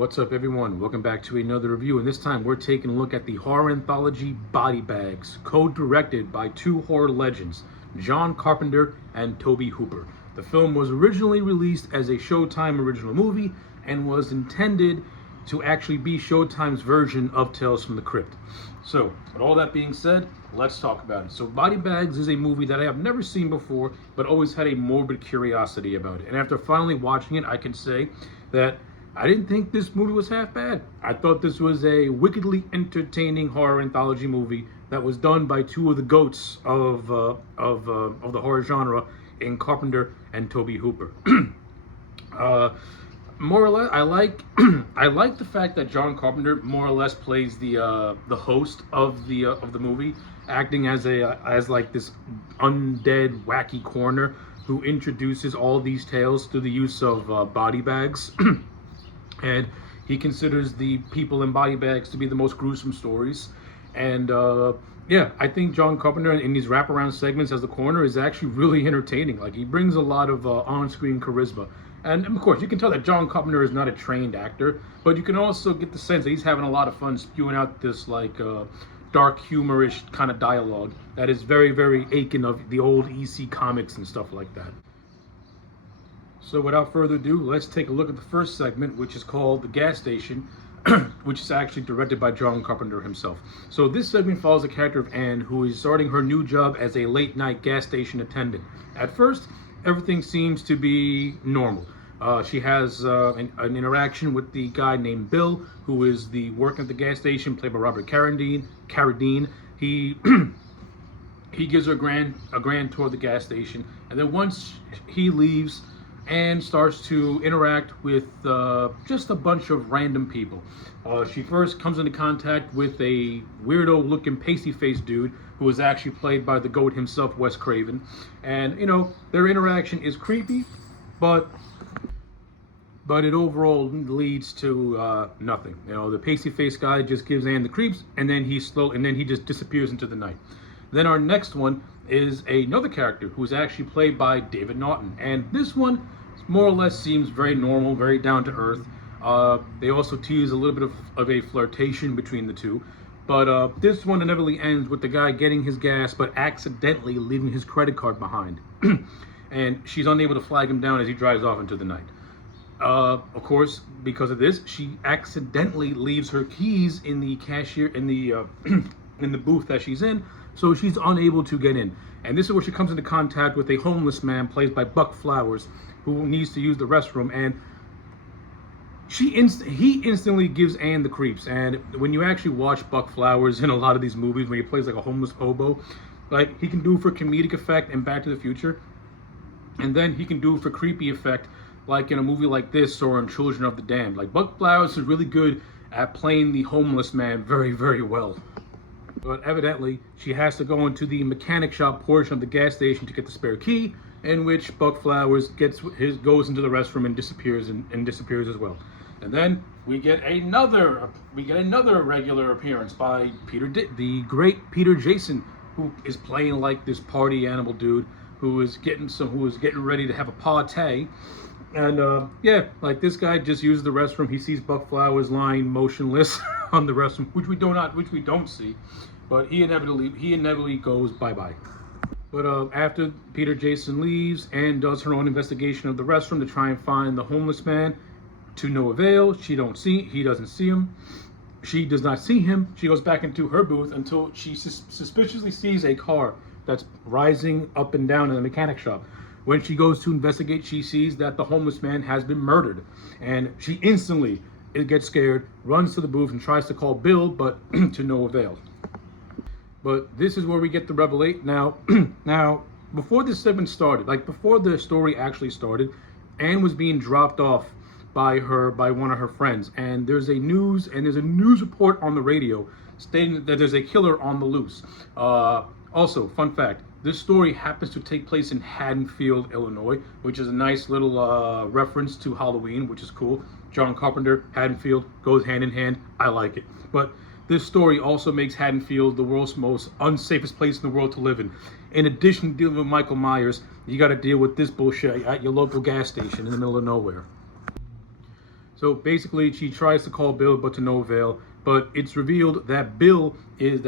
What's up, everyone? Welcome back to another review, and this time we're taking a look at the horror anthology Body Bags, co-directed by two horror legends, John Carpenter and Tobe Hooper. The film was originally released as a Showtime original movie and was intended to actually be Showtime's version of Tales from the Crypt. So, with all that being said, let's talk about it. So, Body Bags is a movie that I have never seen before, but always had a morbid curiosity about it. And after finally watching it, I can say that I didn't think this movie was half bad. I thought this was a wickedly entertaining horror anthology movie that was done by two of the goats of the horror genre in Carpenter and Tobe Hooper. More or less, I like I like the fact that John Carpenter more or less plays the host of the movie, acting as like this undead wacky coroner who introduces all these tales through the use of body bags. And he considers the people in body bags to be the most gruesome stories. And yeah, I think John Carpenter in these wraparound segments as the coroner is actually really entertaining. Like, he brings a lot of on-screen charisma. And of course, you can tell that John Carpenter is not a trained actor, but you can also get the sense that he's having a lot of fun spewing out this like dark humorish kind of dialogue that is very, very aching of the old EC comics and stuff like that. So without further ado, let's take a look at the first segment, which is called The Gas Station, which is actually directed by John Carpenter himself. So this segment follows the character of Anne, who is starting her new job as a late-night gas station attendant. At first, everything seems to be normal. She has an interaction with the guy named Bill, who is the working at the gas station, played by Robert Carradine. He he gives her a grand tour of the gas station, and then once he leaves, and starts to interact with just a bunch of random people. She first comes into contact with a weirdo-looking pasty-faced dude who is actually played by the GOAT himself, Wes Craven. And, you know, their interaction is creepy, but it overall leads to nothing. You know, the pasty-faced guy just gives Anne the creeps, and then he just disappears into the night. Then our next one is another character who's actually played by David Naughton, and this one more or less seems very normal, very down to earth. They also tease a little bit of a flirtation between the two, but this one inevitably ends with the guy getting his gas but accidentally leaving his credit card behind, and she's unable to flag him down as he drives off into the night. Of course, because of this, she accidentally leaves her keys in the cashier in the booth that she's in, so she's unable to get in. And this is where she comes into contact with a homeless man played by Buck Flowers, who needs to use the restroom, and he instantly gives Anne the creeps. And when you actually watch Buck Flowers in a lot of these movies, when he plays like a homeless hobo, like, he can do for comedic effect in Back to the Future, and then he can do for creepy effect like in a movie like this or in Children of the Damned. Like, Buck Flowers is really good at playing the homeless man very, very well. But evidently, she has to go into the mechanic shop portion of the gas station to get the spare key, in which Buck Flowers goes into the restroom and disappears as well. And then we get another regular appearance by the great Peter Jason, who is playing like this party animal dude who is getting ready to have a party. And yeah, like, this guy just uses the restroom. He sees Buck Flowers lying motionless on the restroom, which we don't see, but he inevitably goes bye-bye. But after Peter Jason leaves, Anne does her own investigation of the restroom to try and find the homeless man. To no avail. He doesn't see him. She does not see him. She goes back into her booth until she suspiciously sees a car that's rising up and down in the mechanic shop. When she goes to investigate, she sees that the homeless man has been murdered, and she instantly gets scared, runs to the booth, and tries to call Bill, but to no avail. But this is where we get the revelation. Now, before this segment started, like before the story actually started, Anne was being dropped off by one of her friends, and there's a news report on the radio stating that there's a killer on the loose. Also, fun fact: this story happens to take place in Haddonfield, Illinois, which is a nice little reference to Halloween, which is cool. John Carpenter, Haddonfield goes hand in hand. I like it. But this story also makes Haddonfield the world's most unsafest place in the world to live in. In addition to dealing with Michael Myers, you got to deal with this bullshit at your local gas station in the middle of nowhere. So basically, she tries to call Bill, but to no avail. But it's revealed that Bill is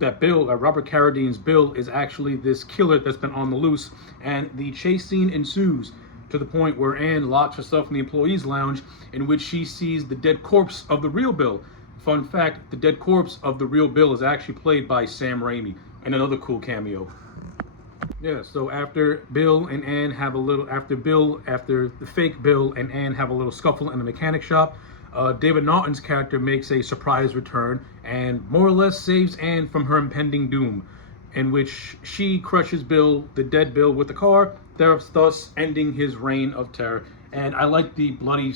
Robert Carradine's Bill is actually this killer that's been on the loose, and the chase scene ensues to the point where Anne locks herself in the employees' lounge, in which she sees the dead corpse of the real Bill. Fun fact: the dead corpse of the real Bill is actually played by Sam Raimi, and another cool cameo. Yeah, so after the fake Bill and Anne have a little scuffle in the mechanic shop, David Naughton's character makes a surprise return and more or less saves Anne from her impending doom, in which she crushes the dead Bill, with the car, thus ending his reign of terror. And I like the bloody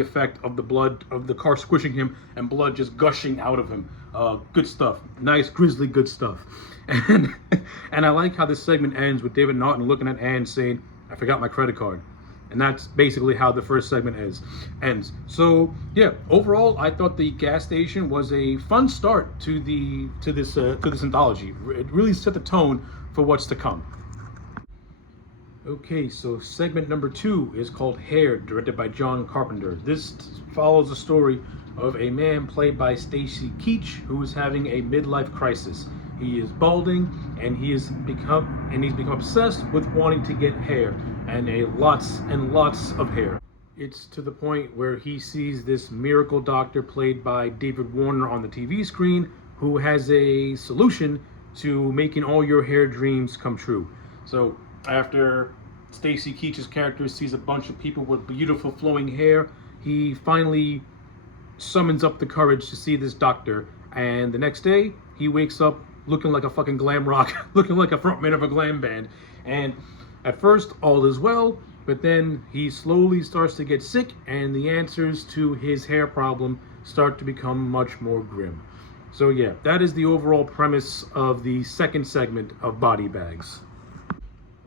effect of the blood of the car squishing him and blood just gushing out of him. Good stuff. Nice, grisly, good stuff. And I like how this segment ends with David Naughton looking at Anne saying, "I forgot my credit card." And that's basically how the first segment ends. So yeah, overall, I thought the gas station was a fun start to this anthology. It really set the tone for what's to come. Okay, so segment number 2 is called Hair, directed by John Carpenter. This follows the story of a man played by Stacy Keach who is having a midlife crisis. He is balding, and he's become obsessed with wanting to get hair, and lots and lots of hair. It's to the point where he sees this miracle doctor played by David Warner on the TV screen, who has a solution to making all your hair dreams come true. So after Stacy Keach's character sees a bunch of people with beautiful flowing hair, he finally summons up the courage to see this doctor, and the next day he wakes up looking like a fucking glam rock, looking like a frontman of a glam band. And at first all is well, but then he slowly starts to get sick, and the answers to his hair problem start to become much more grim. So yeah, that is the overall premise of the second segment of Body Bags.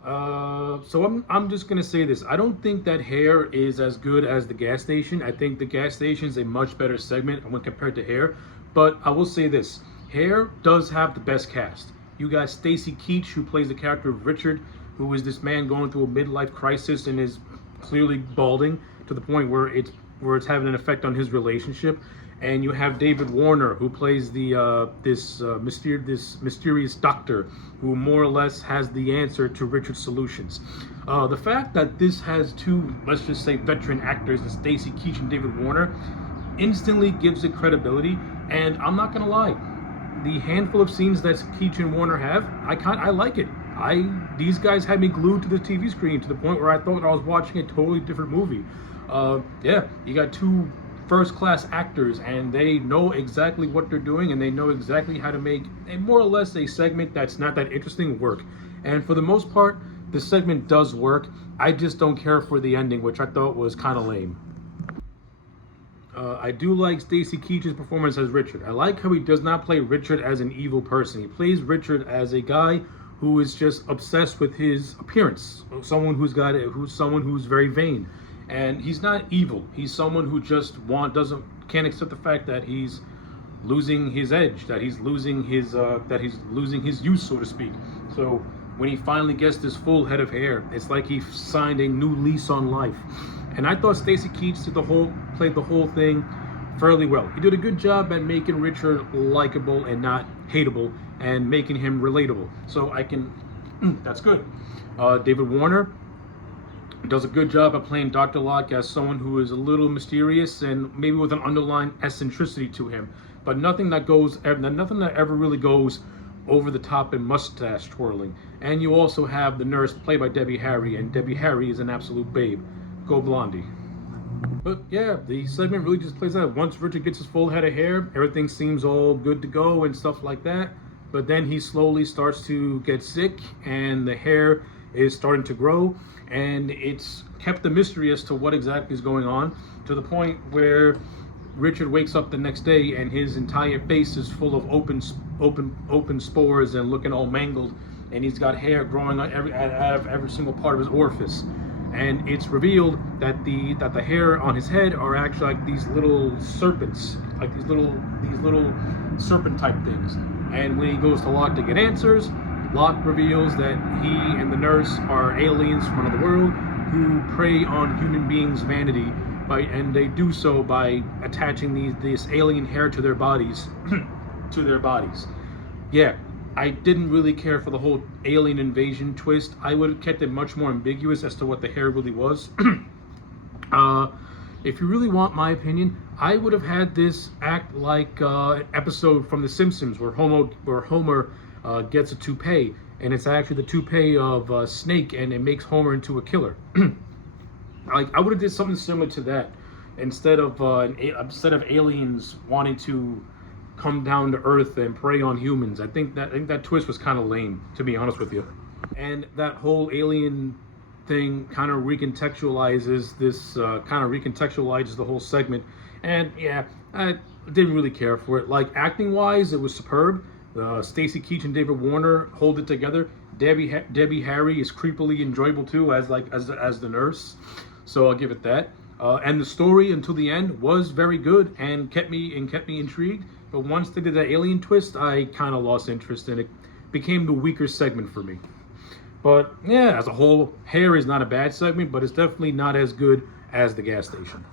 So I'm just gonna say this. I don't think that Hair is as good as the gas station. I think the gas station is a much better segment when compared to Hair. But I will say this: Hair does have the best cast. You got Stacy Keach, who plays the character of Richard, who is this man going through a midlife crisis and is clearly balding to the point where it's having an effect on his relationship. And you have David Warner, who plays this mysterious doctor who more or less has the answer to Richard's solutions. The fact that this has two, let's just say, veteran actors, in Stacy Keach and David Warner, instantly gives it credibility. And I'm not gonna lie, the handful of scenes that Keach and Warner have, I like it. These guys had me glued to the TV screen to the point where I thought I was watching a totally different movie. Yeah, you got two first-class actors, and they know exactly what they're doing, and they know exactly how to make more or less a segment that's not that interesting work. And for the most part, the segment does work. I just don't care for the ending, which I thought was kind of lame. I do like Stacy Keach's performance as Richard. I like how he does not play Richard as an evil person. He plays Richard as a guy who is just obsessed with his appearance, someone who's very vain. And he's not evil. He's someone who just can't accept the fact that he's losing his edge, that he's losing his youth, so to speak. So when he finally gets this full head of hair, it's like he signed a new lease on life. And I thought Stacy Keach played the whole thing fairly well. He did a good job at making Richard likable and not hateable, and making him relatable. So that's good. David Warner does a good job at playing Dr. Locke as someone who is a little mysterious and maybe with an underlying eccentricity to him, but nothing that ever really goes over the top and mustache twirling. And you also have the nurse played by Debbie Harry, and Debbie Harry is an absolute babe. Go Blondie. But yeah, the segment really just plays out. Once Richard gets his full head of hair, everything seems all good to go and stuff like that. But then he slowly starts to get sick, and the hair is starting to grow, and it's kept a mystery as to what exactly is going on, to the point where Richard wakes up the next day and his entire face is full of open spores and looking all mangled, and he's got hair growing out of every single part of his orifice. And it's revealed that the hair on his head are actually like these little serpents, like these little serpent type things. And when he goes to Locke to get answers, Locke reveals that he and the nurse are aliens from another world who prey on human beings' vanity and they do so by attaching this alien hair to their bodies, to their bodies. Yeah, I didn't really care for the whole alien invasion twist. I would have kept it much more ambiguous as to what the hair really was. If you really want my opinion, I would have had this act like an episode from The Simpsons where Homer gets a toupee, and it's actually the toupee of Snake, and it makes Homer into a killer. Like, I would have did something similar to that instead of aliens wanting to come down to Earth and prey on humans. I think that twist was kind of lame, to be honest with you. And that whole alien thing kind of recontextualizes the whole segment. And yeah, I didn't really care for it. Like, acting wise, it was superb. Stacy Keach and David Warner hold it together. Debbie Harry is creepily enjoyable too as the nurse, so I'll give it that. And the story until the end was very good and kept me intrigued. But once they did that alien twist, I kind of lost interest, and it became the weaker segment for me. But yeah, as a whole, Hair is not a bad segment, but it's definitely not as good as the gas station.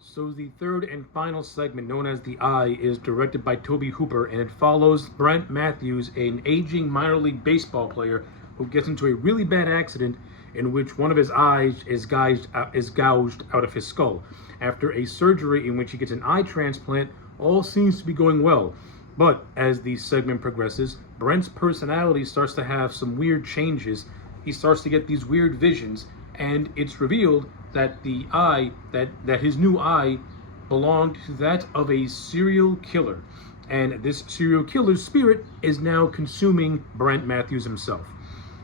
So the third and final segment, known as The Eye, is directed by Tobe Hooper, and it follows Brent Matthews, an aging minor league baseball player who gets into a really bad accident in which one of his eyes is gouged out of his skull. After a surgery in which he gets an eye transplant, all seems to be going well. But as the segment progresses, Brent's personality starts to have some weird changes. He starts to get these weird visions, and it's revealed that that his new eye belonged to that of a serial killer. And this serial killer's spirit is now consuming Brent Matthews himself.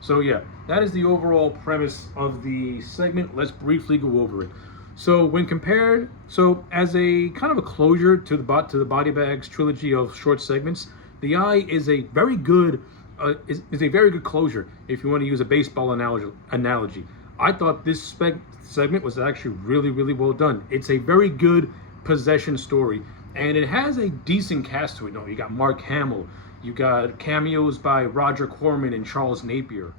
So yeah, that is the overall premise of the segment. Let's briefly go over it. So as a kind of a closure to the Body Bags trilogy of short segments, The Eye is a very good closure if you want to use a baseball analogy. I thought this segment was actually really, really well done. It's a very good possession story, and it has a decent cast to it. You got Mark Hamill, you got cameos by Roger Corman and Charles Napier.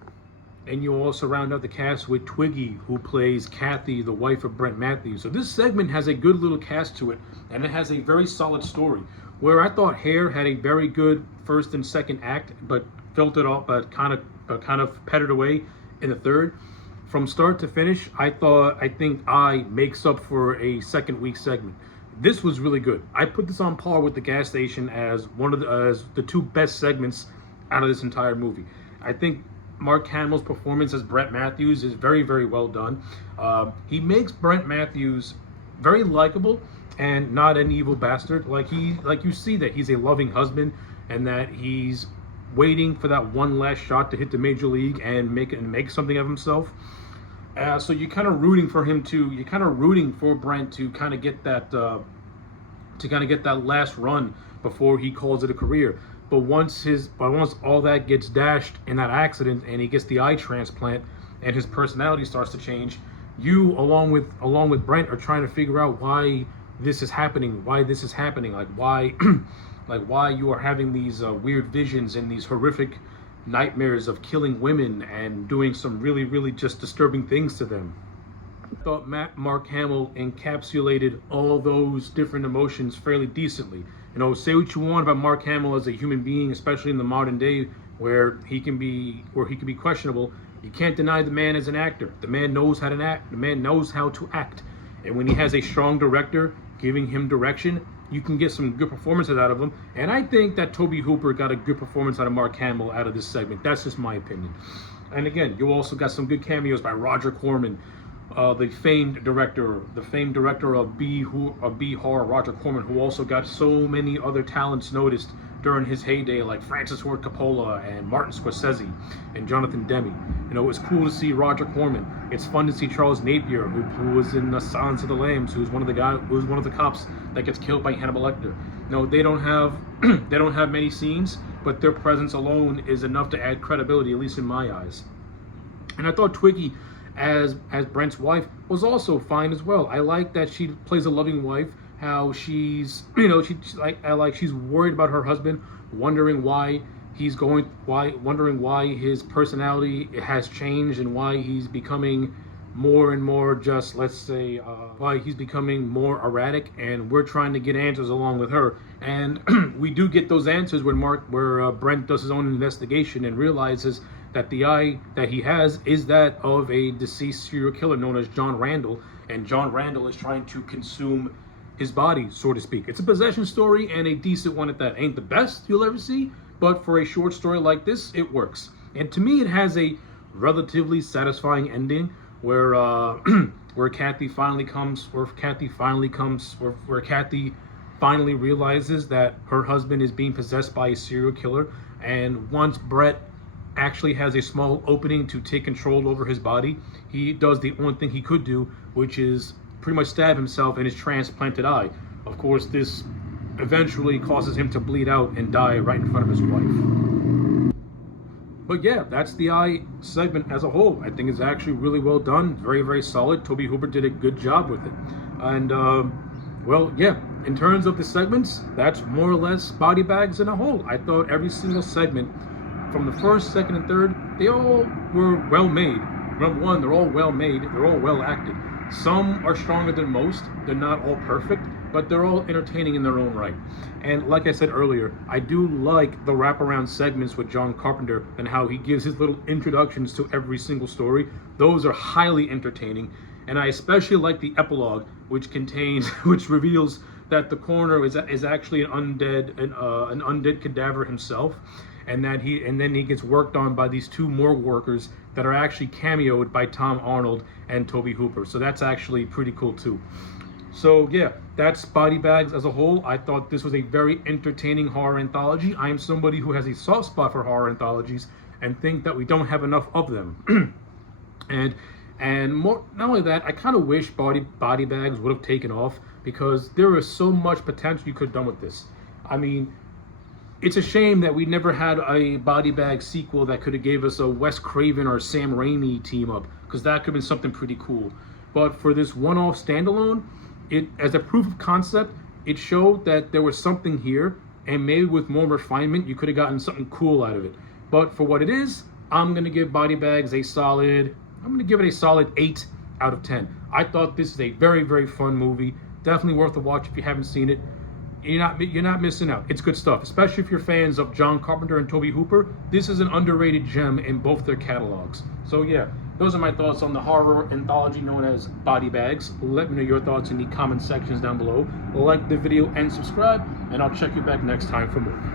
And you also round out the cast with Twiggy, who plays Kathy, the wife of Brent Matthews. So this segment has a good little cast to it, and it has a very solid story. Where I thought Hair had a very good first and second act, but filtered off, but kind of pettered away in the third. From start to finish, I think Eye makes up for a second week segment. This was really good. I put this on par with the gas station as as the two best segments out of this entire movie. I think Mark Hamill's performance as Brent Matthews is very, very well done. He makes Brent Matthews very likable and not an evil bastard. Like you see that he's a loving husband, and that he's waiting for that one last shot to hit the major league and make something of himself. So you're kind of rooting for Brent to kind of get that last run before he calls it a career. But once all that gets dashed in that accident and he gets the eye transplant and his personality starts to change, you along with Brent are trying to figure out why this is happening, like why you are having these weird visions and these horrific nightmares of killing women and doing some really, really just disturbing things to them. I thought Mark Hamill encapsulated all those different emotions fairly decently. Say what you want about Mark Hamill as a human being, especially in the modern day where he can be questionable. You can't deny the man as an actor. The man knows how to act. The man knows how to act. And when he has a strong director giving him direction, you can get some good performances out of him. And I think that Tobe Hooper got a good performance out of Mark Hamill out of this segment. That's just my opinion. And again, you also got some good cameos by Roger Corman, the famed director of B horror, Roger Corman, who also got so many other talents noticed during his heyday, like Francis Ford Coppola and Martin Scorsese and Jonathan Demme. It was cool to see Roger Corman. It's fun to see Charles Napier, who was in The Silence of the Lambs, who's one of the cops that gets killed by Hannibal Lecter. They don't have many scenes, but their presence alone is enough to add credibility, at least in my eyes. And I thought Twiggy, as Brent's wife, was also fine as well. I like that she plays a loving wife. How she's she's worried about her husband, wondering why his personality has changed and why he's becoming more and more just, let's say, why he's becoming more erratic, and we're trying to get answers along with her. And we do get those answers when Brent does his own investigation and realizes that the eye that he has is that of a deceased serial killer known as John Randall, and John Randall is trying to consume his body, so to speak. It's a possession story, and a decent one at that. Ain't the best you'll ever see, but for a short story like this, it works. And to me, it has a relatively satisfying ending where where Kathy finally realizes that her husband is being possessed by a serial killer, and once Brett actually has a small opening to take control over his body, he does the only thing he could do, which is pretty much stab himself in his transplanted eye. Of course, this eventually causes him to bleed out and die right in front of his wife. But yeah, that's the Eye segment as a whole. I think it's actually really well done, very, very solid. Tobe Hooper did a good job with it. And, well, yeah, in terms of the segments, that's more or less Body Bags in a whole. I thought every single segment, from the first, second, and third, they all were well made. Number one, they're all well made, they're all well acted. Some are stronger than most, they're not all perfect, but they're all entertaining in their own right. And like I said earlier, I do like the wraparound segments with John Carpenter and how he gives his little introductions to every single story. Those are highly entertaining. And I especially like the epilogue, which reveals that the coroner is actually an undead cadaver himself, and then he gets worked on by these two morgue workers that are actually cameoed by Tom Arnold and Tobe Hooper. So that's actually pretty cool too. So yeah, that's Body Bags as a whole. I thought this was a very entertaining horror anthology. I am somebody who has a soft spot for horror anthologies and think that we don't have enough of them. and more, not only that, I kind of wish Body Bags would have taken off, because there is so much potential you could have done with this. I mean, it's a shame that we never had a Body Bag sequel that could have gave us a Wes Craven or Sam Raimi team up, because that could have been something pretty cool. But for this one-off standalone, it, as a proof of concept, it showed that there was something here, and maybe with more refinement, you could have gotten something cool out of it. But for what it is, I'm going to give Body Bags a solid 8 out of 10. I thought this is a very, very fun movie. Definitely worth a watch if you haven't seen it. You're not missing out. It's good stuff, especially if you're fans of John Carpenter and Tobe Hooper. This is an underrated gem in both their catalogs. So yeah, those are my thoughts on the horror anthology known as Body Bags. Let me know your thoughts in the comment sections down below. Like the video and subscribe, and I'll check you back next time for more.